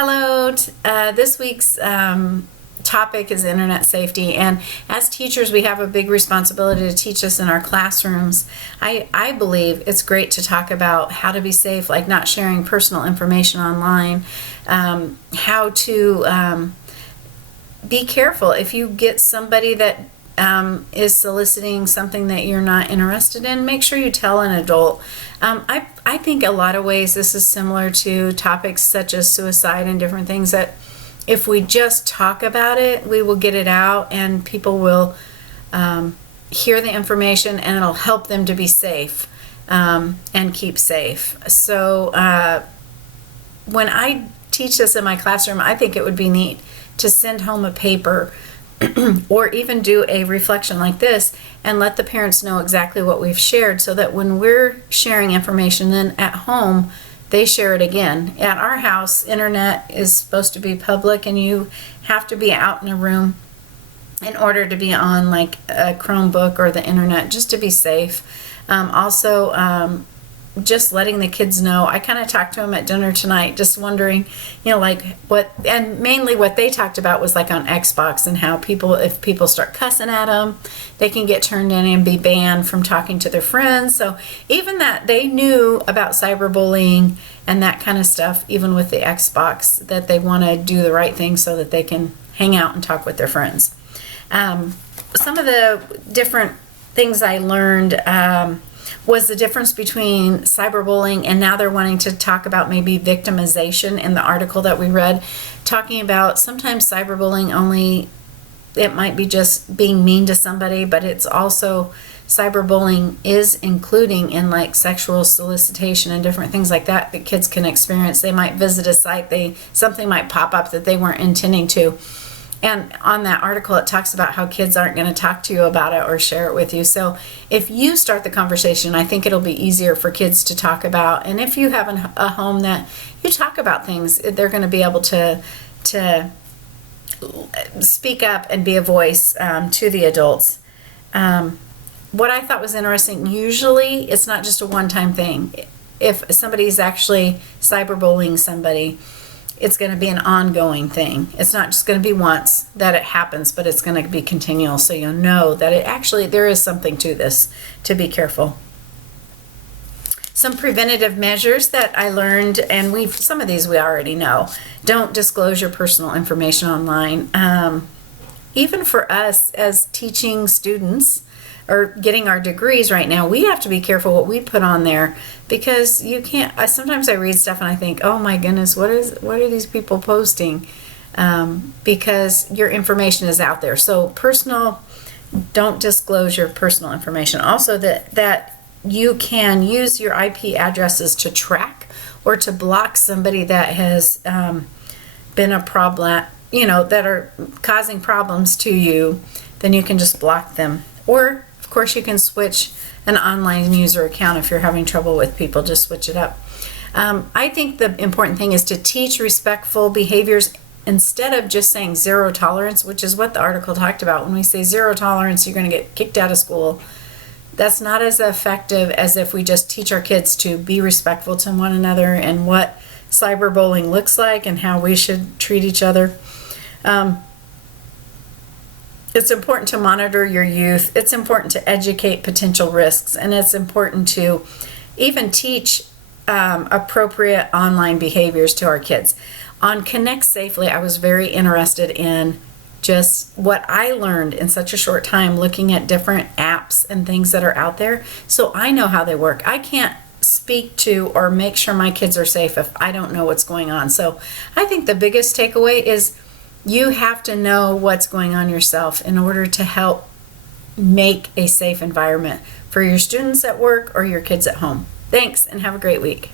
Hello. This week's topic is internet safety, and as teachers we have a big responsibility to teach this in our classrooms. I believe it's great to talk about how to be safe, like not sharing personal information online, how to be careful if you get somebody that is soliciting something that you're not interested in. Make sure you tell an adult. I think a lot of ways this is similar to topics such as suicide and different things, that if we just talk about it, we will get it out and people will hear the information, and it'll help them to be safe and keep safe. So when I teach this in my classroom, I think it would be neat to send home a paper or even do a reflection like this and let the parents know exactly what we've shared, so that when we're sharing information, then at home they share it again. At our house, internet is supposed to be public, and you have to be out in a room in order to be on like a Chromebook or the internet, just to be safe. Also, just letting the kids know. I kind of talked to them at dinner tonight, just wondering, like and mainly what they talked about was like on Xbox, and how if people start cussing at them, they can get turned in and be banned from talking to their friends. So even that, they knew about cyberbullying and that kind of stuff, even with the Xbox, that they want to do the right thing so that they can hang out and talk with their friends. Some of the different things I learned was the difference between cyberbullying, and now they're wanting to talk about maybe victimization in the article that we read, talking about sometimes cyberbullying only, it might be just being mean to somebody, but it's also cyberbullying is including in like sexual solicitation and different things like that that kids can experience. They might visit a site, something might pop up that they weren't intending to. And on that article, it talks about how kids aren't going to talk to you about it or share it with you. So if you start the conversation, I think it'll be easier for kids to talk about. And if you have a home that you talk about things, they're going to be able to speak up and be a voice to the adults. What I thought was interesting, usually it's not just a one-time thing. If somebody's actually cyberbullying somebody, it's going to be an ongoing thing. It's not just going to be once that it happens, but it's going to be continual. So you'll know that there is something to this, to be careful. Some preventative measures that I learned, and some of these we already know. Don't disclose your personal information online. Even for us as teaching students or getting our degrees right now, we have to be careful what we put on there, because you can't. Sometimes I read stuff and I think, oh my goodness, what are these people posting? Because your information is out there. So don't disclose your personal information. Also, that you can use your IP addresses to track or to block somebody that has been a problem, that are causing problems to you. Then you can just block them. Or of course, you can switch an online user account if you're having trouble with people. Just switch it up. I think the important thing is to teach respectful behaviors instead of just saying zero tolerance, which is what the article talked about. When we say zero tolerance, you're going to get kicked out of school. That's not as effective as if we just teach our kids to be respectful to one another and what cyberbullying looks like and how we should treat each other. It's important to monitor your youth. It's important to educate potential risks, and it's important to even teach appropriate online behaviors to our kids. On Connect Safely, I was very interested in just what I learned in such a short time, looking at different apps and things that are out there, so I know how they work. I can't speak to or make sure my kids are safe if I don't know what's going on. So I think the biggest takeaway is you have to know what's going on yourself in order to help make a safe environment for your students at work or your kids at home. Thanks, and have a great week.